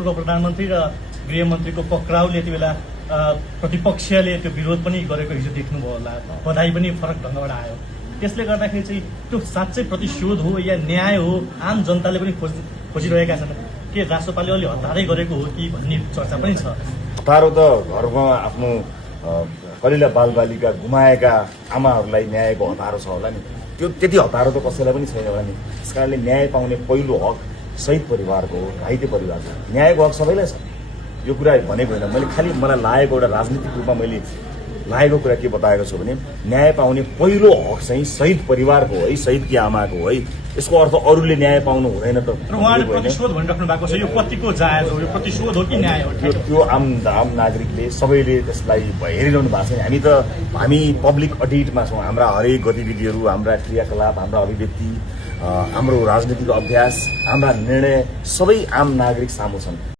पूर्व प्रधानमन्त्री र गृहमन्त्रीको पक्राउले यति बेला प्रतिपक्षले त्यो विरोध पनि गरेको हिजो देख्नुभयो होला, बधाई पनि फरक ढङ्गबाट आयो। त्यसले गर्दाखेरि चाहिँ त्यो साँच्चै प्रतिशोध हो या न्याय हो, आम जनताले पनि खोजिरहेका छन्। के राष्ट्रपालले अलि हतारै गरेको हो कि भन्ने चर्चा पनि छ। हतारो त घरमा आफ्नो कलिला बालबालिका गुमाएका आमाहरूलाई न्यायको हतारो छ होला नि, त्यो त्यति हतारो त कसैलाई पनि छैन होला नि। त्यस कारणले न्याय पाउने पहिलो हक शहीद परिवारको हो, घाइते परिवारको। न्यायको हक सबैलाई छ, यो कुरा भनेको होइन। मैले खालि मलाई लागेको एउटा राजनीतिक रूपमा मैले लागेको कुरा के बताएको छु भने न्याय पाउने पहिलो हक चाहिँ शहीद परिवारको हो है, शहीदकी आमाको हो है। यसको अर्थ अरूले न्याय पाउनु हुँदैन त। उहाँले प्रतिशोध भनिराख्नु भएको छ, यो कतिको जायज हो, यो प्रतिशोध हो कि न्याय हो? त्यो आम नागरिकले सबैले त्यसलाई हेरिरहनु भएको छ। हामी पब्लिक अडिटमा छौँ। हाम्रा हरेक गतिविधिहरू, हाम्रा क्रियाकलाप, हाम्रा अभिव्यक्ति, हाम्रो राजनीतिक अभ्यास, हाम्रा निर्णय सबै आम नागरिक सामु छन्।